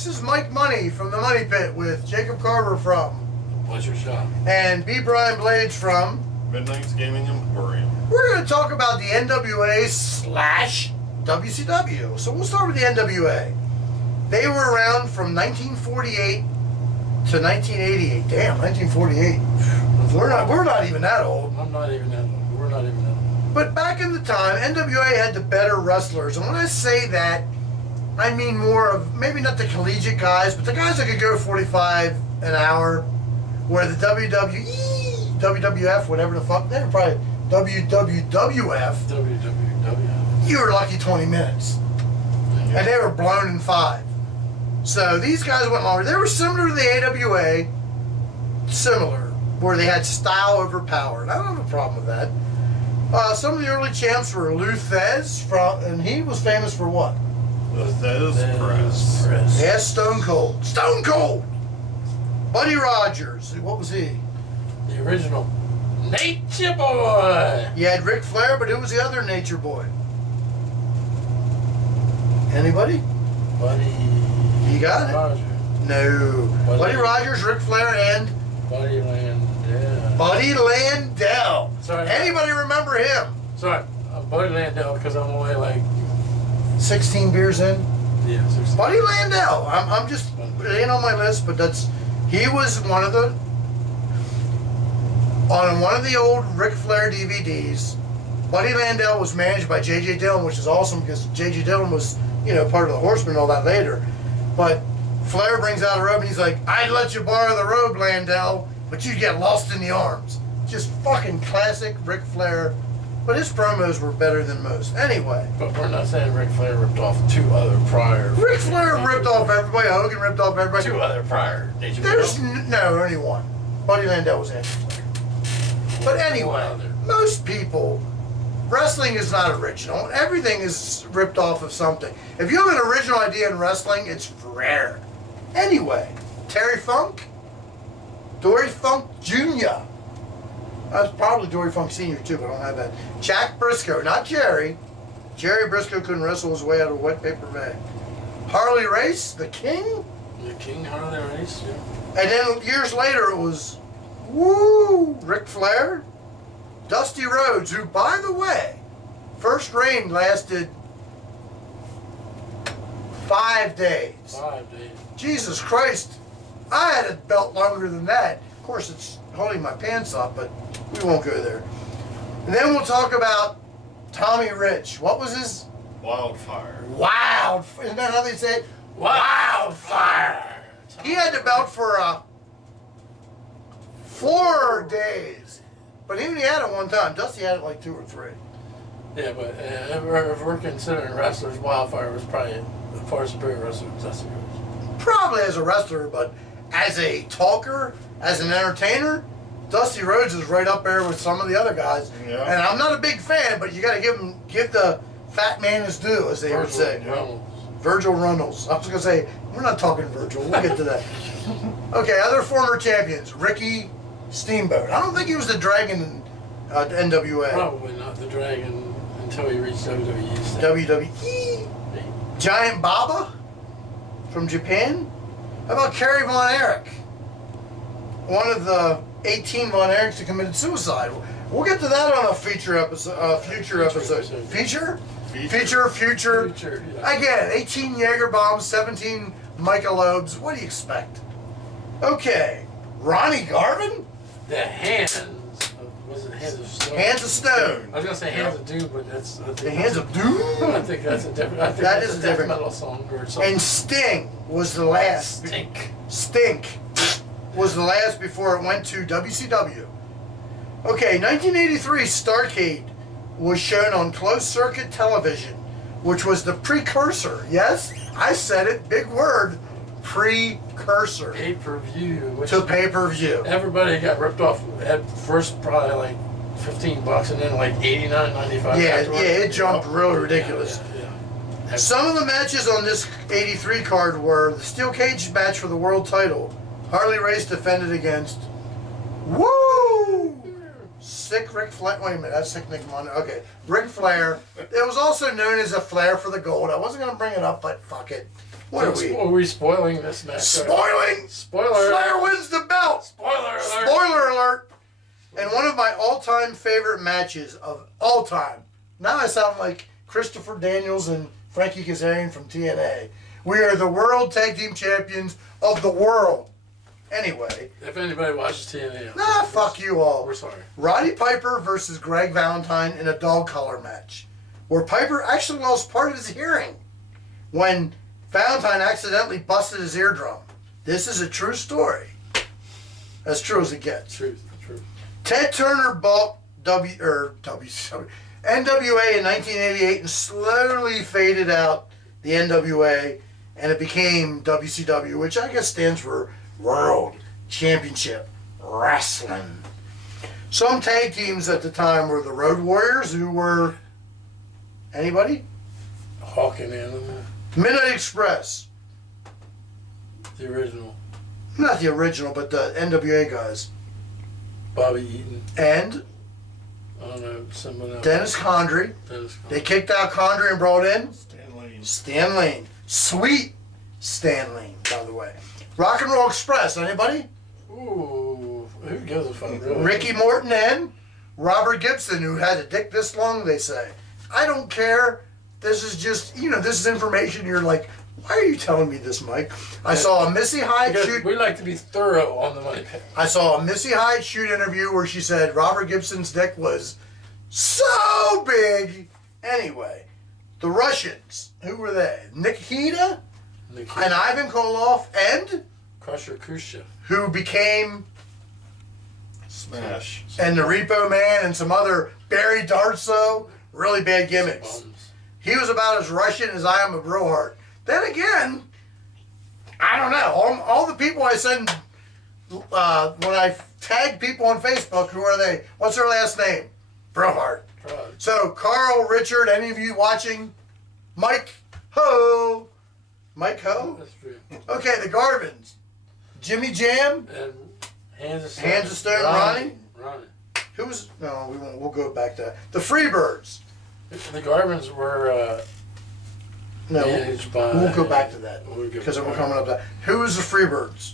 This is Mike Money from the Money Pit with Jacob Carver from Pleasure Shop and B. Brian Blades from Midnight's Gaming Emporium. We're going to talk about the NWA / WCW. So we'll start with the NWA. They were around from 1948 to 1988. Damn, 1948. We're not even that old. I'm not even that old. We're not even that old. But back in the time, NWA had the better wrestlers. And when I say that, I mean more of, maybe not the collegiate guys, but the guys that could go 45 an hour, where the WWE, WWF, whatever the fuck, they were probably WWF. WWW. You were lucky 20 minutes. And they were blown in 5. So these guys went longer. They were similar to the AWA, similar, where they had style over power. And I don't have a problem with that. Some of the early champs were Lou Thez, and he was famous for what? The Thez Press. Yeah, Stone Cold. Stone Cold! Buddy Rogers. What was he? The original Nature Boy. You had Ric Flair, but who was the other Nature Boy? Anybody? Buddy. You got it? Rogers. No. Buddy Rogers, Ric Flair, and Buddy Landell. Buddy Landell. Sorry. Anybody remember him? Sorry, Buddy Landell, because I'm only like 16 beers in. yeah, 16. Buddy Landell. I'm just, it ain't on my list, but he was one of the, on one of the old Ric Flair DVDs, Buddy Landell was managed by J.J. Dillon, which is awesome because J.J. Dillon was, part of the Horsemen and all that later. But Flair brings out a robe and he's like, I'd let you borrow the robe, Landell, but you'd get lost in the arms. Just fucking classic Ric Flair. But his promos were better than most. Anyway. But we're not saying Ric Flair ripped off 2 other prior. Ric Flair ripped off everybody. Hogan ripped off everybody. 2 other prior Nature There's Boy. no, only one. Buddy Landell was after Flair. But anyway, most people, wrestling is not original. Everything is ripped off of something. If you have an original idea in wrestling, it's rare. Anyway, Terry Funk, Dory Funk Jr. That's probably Dory Funk Sr. too, but I don't have that. Jack Briscoe, not Jerry. Jerry Briscoe couldn't wrestle his way out of a wet paper bag. Harley Race, the King. The King Harley Race, yeah. And then years later it was, Ric Flair, Dusty Rhodes, who, by the way, first reign lasted 5 days. 5 days. Jesus Christ, I had a belt longer than that. Of course, it's holding my pants up, but we won't go there. And then we'll talk about Tommy Rich. What was his? Wildfire. Isn't that how they say it? Wildfire! He had the belt for 4 days. But even he had it one time. Dusty had it like 2 or 3. Yeah, but if we're considering wrestlers, Wildfire was probably the far superior wrestler than Dusty Rhodes. Probably as a wrestler, but as a talker, as an entertainer, Dusty Rhodes is right up there with some of the other guys. Yeah. And I'm not a big fan, but you got to give the fat man his due, as they would say. Virgil Runnels. I was going to say, we're not talking Virgil. We'll get to that. Okay, other former champions. Ricky Steamboat. I don't think he was the Dragon in NWA. Probably not the Dragon until he reached WWE. WWE. Giant Baba from Japan. How about Kerry Von Erich? One of the 18 Von Erichs who committed suicide. We'll get to that on a future episode. Future episode. Feature? Future. Yeah. Again, 18 Jaeger bombs, 17 Michelobes. What do you expect? Okay, Ronnie Garvin? The Hands. Was it Hands of Stone? Hands of Stone. I was gonna say Hands of Doom, but that's. The Hands of Doom? I think that's a different. I think That that's is a different. death metal song or something. And Sting was the last. Stink Was the last before it went to WCW. Okay, 1983 Starrcade was shown on closed circuit television, which was the precursor. Yes, I said it, big word, precursor Pay-per-view. to pay-per-view. Everybody got ripped off at first, probably like $15, and then like $89.95. Yeah, afterwards. it jumped really ridiculous. Yeah. Some of the matches on this 83 card were the steel cage match for the world title. Harley Race defended against Sick Ric Flair. Wait a minute, that's Sick Nick Monday. Okay, Ric Flair. It was also known as a Flair for the Gold. I wasn't gonna bring it up, but fuck it. What are we? Are we spoiling this match? Spoiling. Spoiler. Flair alert. wins the belt. Spoiler alert. Spoiler alert. And one of my all-time favorite matches of all time. Now I sound like Christopher Daniels and Frankie Kazarian from TNA. We are the World Tag Team Champions of the world. Anyway. If anybody watches TNA, Nah, fuck you all. we're sorry. Roddy Piper versus Greg Valentine in a dog collar match, where Piper actually lost part of his hearing when Valentine accidentally busted his eardrum. This is a true story. As true as it gets. Truth. Ted Turner bought NWA in 1988 and slowly faded out the NWA, and it became WCW, which I guess stands for World Championship Wrestling. Some tag teams at the time were the Road Warriors, who were anybody? Hawk and Animal, Midnight Express, the original. not the original, but the NWA guys, Bobby Eaton. and I don't know, someone else. Dennis Condrey. Dennis Condrey. They kicked out Condrey and brought in Stan Lane. Stan Lane. Sweet Stan Lane, by the way. Rock and Roll Express, anybody? Ooh, who gives a fuck, really? Ricky Morton and Robert Gibson, who had a dick this long, they say. I don't care. This is just, this is information you're like, why are you telling me this, Mike? I saw a Missy Hyatt Because shoot. we like to be thorough on the money pit. I saw a Missy Hyatt shoot interview where she said Robert Gibson's dick was so big. Anyway, the Russians, who were they? Nikita and Ivan Koloff, and Crusher Khrushchev. who became, Smash. and the Repo Man and some other Barry Darso, really bad gimmicks. Bums. He was about as Russian as I am a Brohart. Then again, I don't know. All the people I send, when I tag people on Facebook, who are they? What's their last name? Brohart. Right. So, Carl, Richard, any of you watching? Mike Ho. Mike Ho? That's true. Okay, the Garvins. Jimmy Jam. And Hands of Stone. Hands of Stone, Ronnie? Ronnie. Who was, no, we won't, we'll go back to that. The Freebirds. The Garvins were No, managed by... we'll go back to that. We'll go Because we're back. coming up to that. Who was the Freebirds?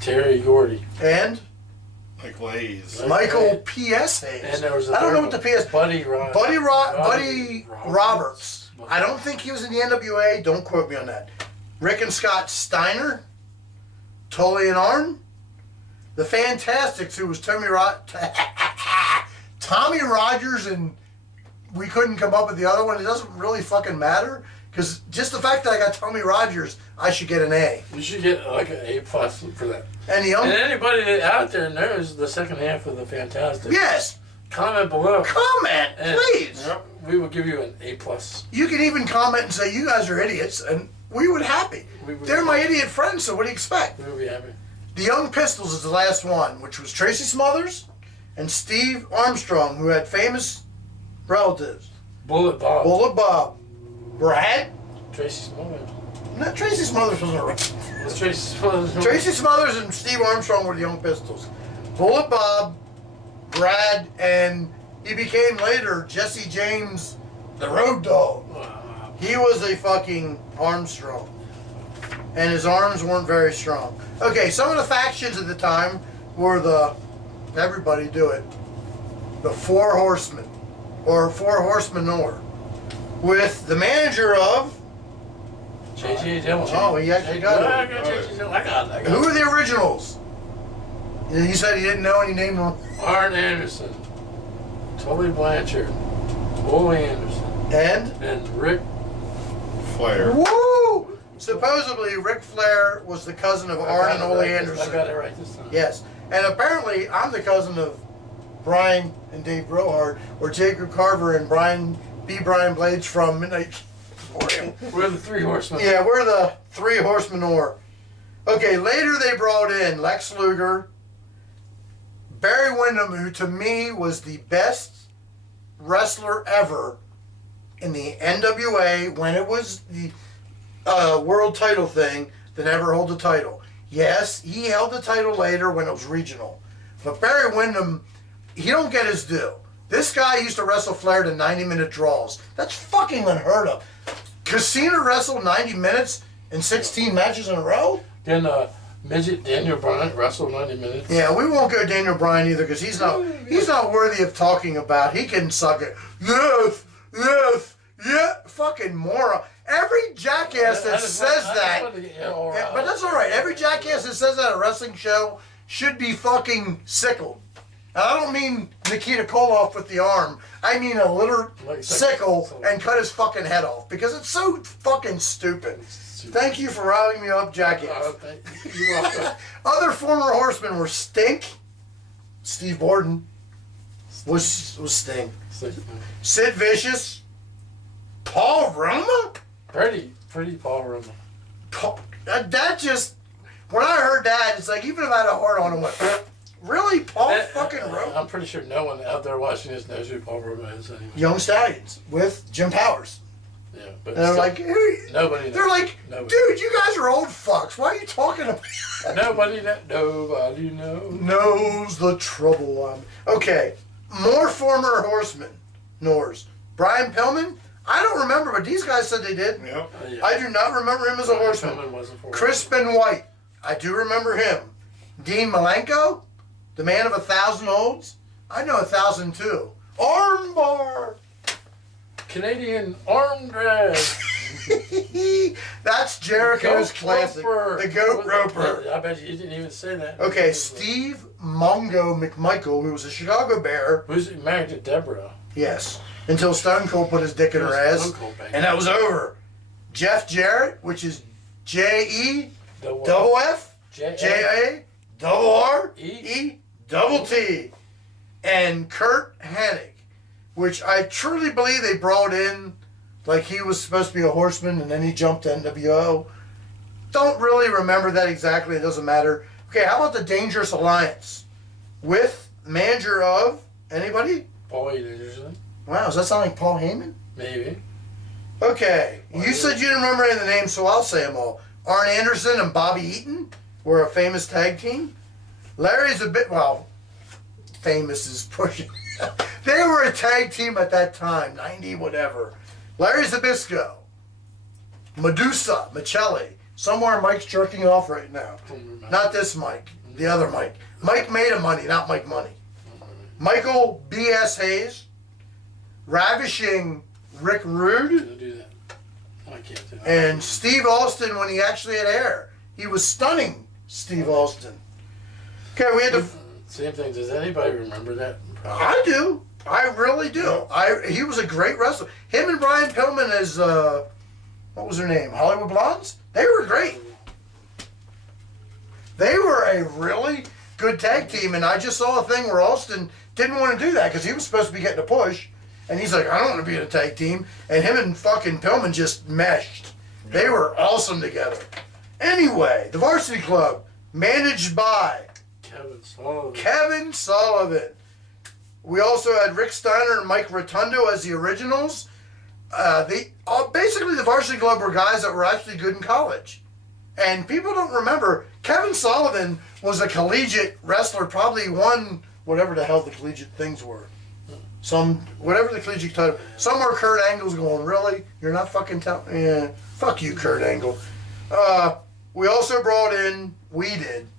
Terry Gordy. And Michael Hayes. Right. Michael P.S. Hayes. And there was I don't know what the P.S. Buddy Roberts. I don't think he was in the NWA. Don't quote me on that. Rick and Scott Steiner. Tully and Arn. The Fantastics, who was Tommy Rogers, and we couldn't come up with the other one. It doesn't really fucking matter. Because just the fact that I got Tommy Rogers, I should get an A. You should get like an A+ for that. And the And young... anybody that out there knows the second half of the Fantastic. Yes! Comment below. Comment, And- please! Yep. We will give you an A+. You can even comment and say, you guys are idiots, and we would happy. We would- They're my idiot friends, so what do you expect? We will be happy. The Young Pistols is the last one, which was Tracy Smothers and Steve Armstrong, who had famous relatives. Bullet Bob. Bullet Bob. Brad? Tracy Smothers. No, Tracy Smothers wasn't around. It's Tracy Smothers. Tracy Smothers and Steve Armstrong were the Young Pistols. Bullet Bob, Brad, and he became later Jesse James, the Road Dogg. Wow. He was a fucking Armstrong. And his arms weren't very strong. Okay, some of the factions at the time were everybody do it, the Four Horsemen, or Four Horsemenor, with the manager of, J.J. Dillon. oh, he actually got it. I got J.J. Dillon. I got it. Who are the originals? He said he didn't know and he named them. Arn Anderson. Tully Blanchard. Ole Anderson. And Rick. Flair. Woo! Supposedly, Ric Flair was the cousin of Arn and Ole Anderson. I got it right this time. Yes. And apparently, I'm the cousin of Brian and Dave Brohart, or Jacob Carver and Brian Blades from Midnight. We're the Three Horsemen. Yeah, we're the Three Horsemen. Okay, later they brought in Lex Luger, Barry Windham, who to me was the best wrestler ever in the NWA when it was the world title thing that never hold the title. Yes, he held the title later when it was regional. But Barry Windham he don't get his due. This guy used to wrestle Flair to 90-minute draws. That's fucking unheard of. Cena wrestled 90 minutes in 16 matches in a row? Then midget Daniel Bryan wrestled 90 minutes. Yeah, we won't go Daniel Bryan either because he's not worthy of talking about. He can suck it. Yes, yeah, fucking moron. Every jackass that says that, but that's all right. Every jackass that says that at a wrestling show should be fucking sickled. And I don't mean Nikita Koloff with the arm. I mean a literal sickle and cut his fucking head off because it's so fucking stupid. Thank you for riling me up, jackass. You're welcome. Other former horsemen were Stink. Steve Borden was Sting. Sid Vicious. Paul Roma? Pretty Paul Roma. That just, when I heard that, it's like, even if I had a heart on him, went, really? Paul fucking Roma? I'm pretty sure no one out there watching this knows who Paul Roma is anyway. Young Stallions with Jim Powers. Yeah, but And they're like, hey, nobody knows. they're like, Nobody. dude, you guys are old fucks. Why are you talking about Nobody knows. knows the trouble I'm. Okay, more former horsemen. Nors. Brian Pillman? I don't remember, but these guys said they did. Yep. Yeah. I do not remember him as a horseman. Pillman wasn't for Crispin White. I do remember him. Dean Malenko? The man of 1,000 holds? I know 1,000 too. Armbar! Canadian arm drag. That's Jericho's classic. Roper. The Goat Roper. I bet you didn't even say that. Okay, Steve Mongo McMichael, who was a Chicago Bear. Who's married to Deborah? Yes. Until Stone Cold put his dick in her ass. Stone Cold, baby. And that was over. Jeff Jarrett, which is J-E, Double double F, J-A. J-A, double R, E. E, double T. And Kurt Hennig, which I truly believe they brought in like he was supposed to be a horseman and then he jumped to NWO. Don't really remember that exactly. It doesn't matter. Okay, how about the Dangerous Alliance? With manager of anybody? Paul Anderson. Wow, does that sound like Paul Heyman? Maybe. Okay, you said you didn't remember any of the names, so I'll say them all. Arn Anderson and Bobby Eaton were a famous tag team. Larry's a bit, well, famous is pushing. They were a tag team at that time, 90 whatever. Larry Zbyszko, Medusa, Michelli. Somewhere Mike's jerking off right now. Not this Mike, the other Mike. Mike made a money, not Mike Money. Michael B.S. Hayes, Ravishing Rick Rude, Don't do that. I can't do that. and Steve Austin when he actually had hair. He was stunning, Steve Austin. Okay, we had to. Same thing. Does anybody remember that? I do. I really do. He was a great wrestler. Him and Brian Pillman as what was her name? Hollywood Blondes? They were great. They were a really good tag team, and I just saw a thing where Austin didn't want to do that because he was supposed to be getting a push, and he's like, I don't want to be in a tag team, and him and fucking Pillman just meshed. They were awesome together. Anyway, the Varsity Club, managed by Kevin Sullivan. Kevin Sullivan. We also had Rick Steiner and Mike Rotundo as the originals. Basically, the Varsity Club were guys that were actually good in college. And people don't remember, Kevin Sullivan was a collegiate wrestler, probably won whatever the hell the collegiate things were. Whatever the collegiate title. Somewhere Kurt Angle's going, really? You're not fucking telling? Yeah, fuck you, Kurt Angle. We also brought in,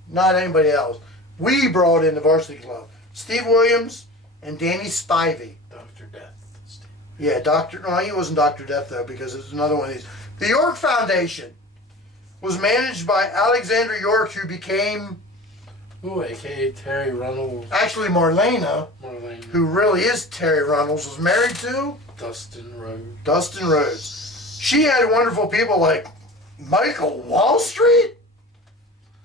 not anybody else. We brought in the Varsity Club. Steve Williams and Danny Spivey. Dr. Death. Steve. Yeah, no, he wasn't Dr. Death, though, because it's another one of these. The York Foundation was managed by Alexander York, who became, Ooh, a.k.a. Terry Runnels. actually Marlena, Marlene. who really is Terry Runnels, was married to Dustin Rhodes. Dustin Rhodes. She had wonderful people like Michael Wall Street,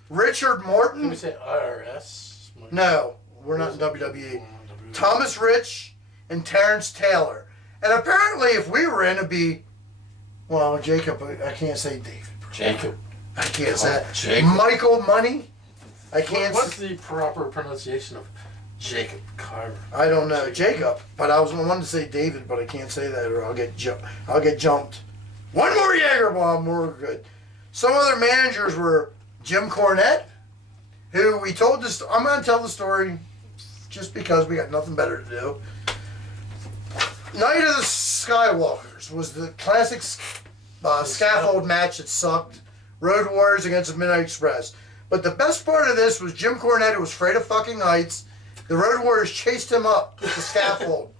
Richard Can Morton. we say IRS? No, we're not in WWE. Thomas Rich and Terrence Taylor. And apparently, if we were in, it'd be, well, Jacob, I can't say David. Jacob. I can't say that. Jacob. Michael Money. I can't. What's the proper pronunciation of Jacob Carver? I don't know, Jacob. But I wanted to say David, but I can't say that, or I'll get jumped. One more Jaeger bomb, we're good. Some other managers were Jim Cornette, who we told this. I'm going to tell the story just because we got nothing better to do. Night of the Skywalkers was the classic scaffold match that sucked. Road Warriors against the Midnight Express. But the best part of this was Jim Cornette, who was afraid of fucking heights. The Road Warriors chased him up with the scaffold.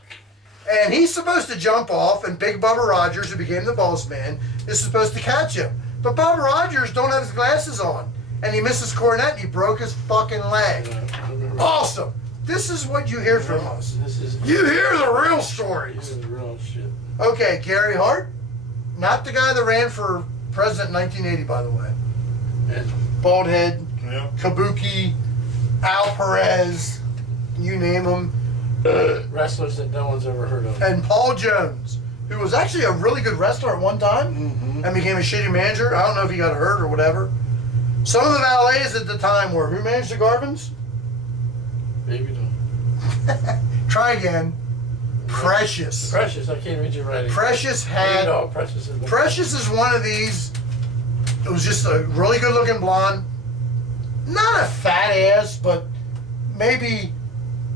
And he's supposed to jump off, and Big Bubba Rogers, who became the boss man, is supposed to catch him. But Bubba Rogers don't have his glasses on. And he misses Cornette, and he broke his fucking leg. Awesome. This is what you hear from us. You hear the real stories. This is the real shit. Okay, Gary Hart, not the guy that ran for president in 1980, by the way. And Bald head, Yeah. Kabuki, Al Perez, you name them, wrestlers that no one's ever heard of. and Paul Jones, who was actually a really good wrestler at one time and became a shitty manager. I don't know if he got hurt or whatever. Some of the valets at the time were, who managed the Garvins? Maybe no. Try again. Precious. Precious, I can't read your writing. Precious You had. know, Precious is the Precious is one of these. It was just a really good looking blonde. Not a fat ass, but maybe,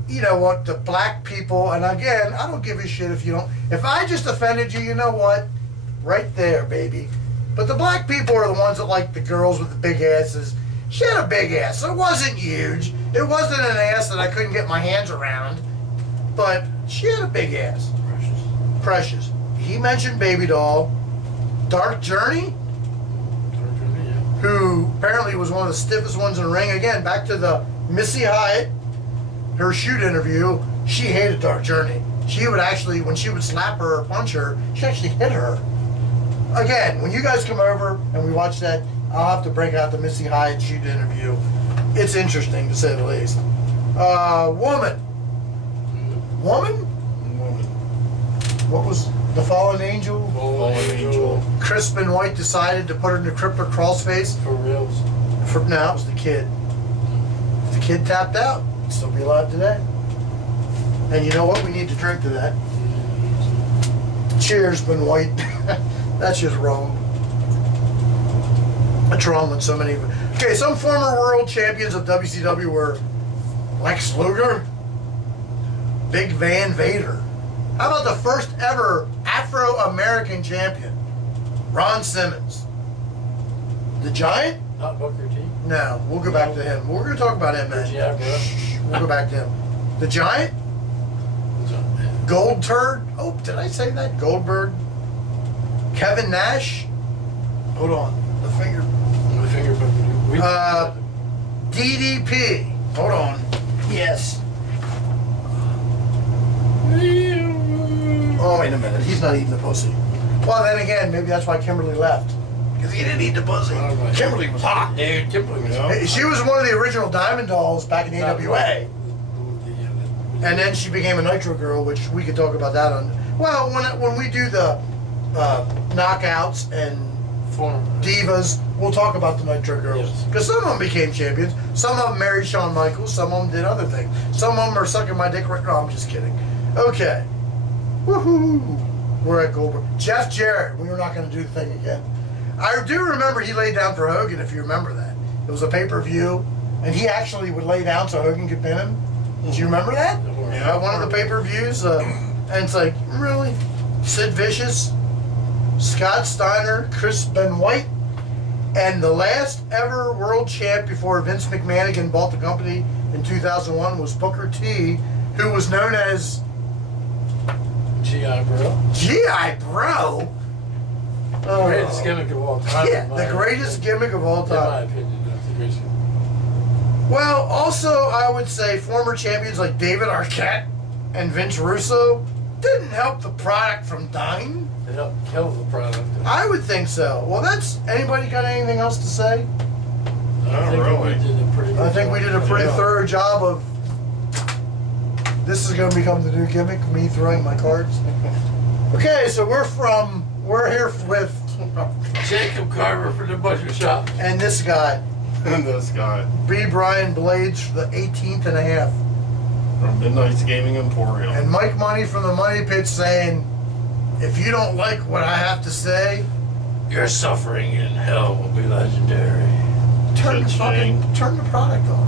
you know what, the black people, and again, I don't give a shit if you don't. If I just offended you, you know what? Right there, baby. But the black people are the ones that like the girls with the big asses. She had a big ass. It wasn't huge. It wasn't an ass that I couldn't get my hands around. But she had a big ass. Precious. Precious. He mentioned Baby Doll. Dark Journey, who apparently was one of the stiffest ones in the ring. Again, back to the Missy Hyatt, her shoot interview, she hated Dark Journey. She would actually, when she would slap her or punch her, she actually hit her. Again, when you guys come over and we watch that, I'll have to break out the Missy Hyatt shoot interview. It's interesting, to say the least. Woman. Woman. What was the Fallen Angel? Fallen Angel. Chris Benoit decided to put her in the Crippler Crawl's face. For reals. No, it was the kid. If the kid tapped out, he'd still be alive today. And you know what? We need to drink to that. Cheers, Benoit. That's just wrong. That's wrong with so many. Okay, some former world champions of WCW were Lex Luger, Big Van Vader. How about the first ever Afro-American champion, Ron Simmons? The Giant? Not Booker T. No, we'll go back to him. We're going to talk about him, man. Yeah, bro. We'll go back to him. The Giant? Gold Turd? Oh, did I say that? Goldberg? Kevin Nash? Hold on. The finger. The finger Booker T. DDP. Hold on. Yes. Oh, wait a minute. He's not eating the pussy. Well, then again, maybe that's why Kimberly left. Because he didn't eat the pussy. Oh, right. Kimberly was hot. Dude, Kimberly was Yeah. She was one of the original Diamond Dolls back in the AWA. And then she became a Nitro Girl, which we could talk about that on. Well, when we do the knockouts and divas, we'll talk about the Nitro Girls. Yes. Because some of them became champions. Some of them married Shawn Michaels. Some of them did other things. Some of them are sucking my dick right now. I'm just kidding. Okay. Woohoo. We're at Goldberg. Jeff Jarrett. We were not going to do the thing again. I do remember he laid down for Hogan, if you remember that. It was a pay-per-view, and he actually would lay down so Hogan could pin him. Do you remember that? Yeah. One of the pay-per-views. And it's like, really? Sid Vicious, Scott Steiner, Chris Benoit, and the last ever world champ before Vince McMahon bought the company in 2001 was Booker T, who was known as G.I. Bro. G.I. Bro. The greatest gimmick of all time. Yeah, the greatest gimmick of all In my time. opinion, that's the greatest. Well, also, I would say former champions like David Arquette and Vince Russo didn't help the product from dying. It helped kill the product. I would think so. Well, anybody got anything else to say? Not really. We did a pretty good I think we did a pretty Yeah. thorough job of. This is going to become the new gimmick, me throwing my cards. Okay, so we're here with, Jacob Carver for the Butcher Shop. and this guy, And this guy B. Brian Blades for the 18th and a half. from Midnight's Gaming Emporium. And Mike Money from the Money Pit saying, if you don't like what I have to say, Your suffering in hell will be legendary. turn the Cha-ching. product off.